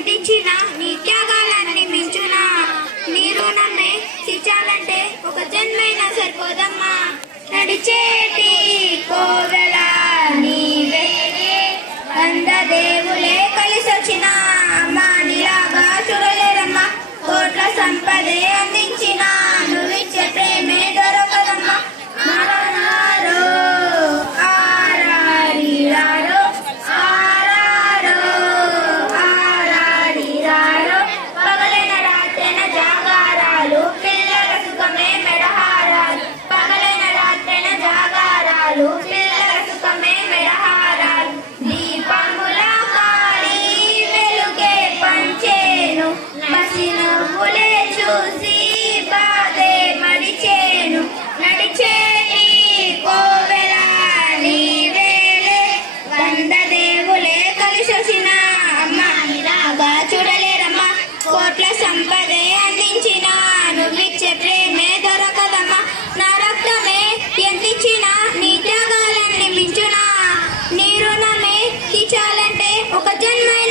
जनतेची राहणी त्या ఒక జన్మ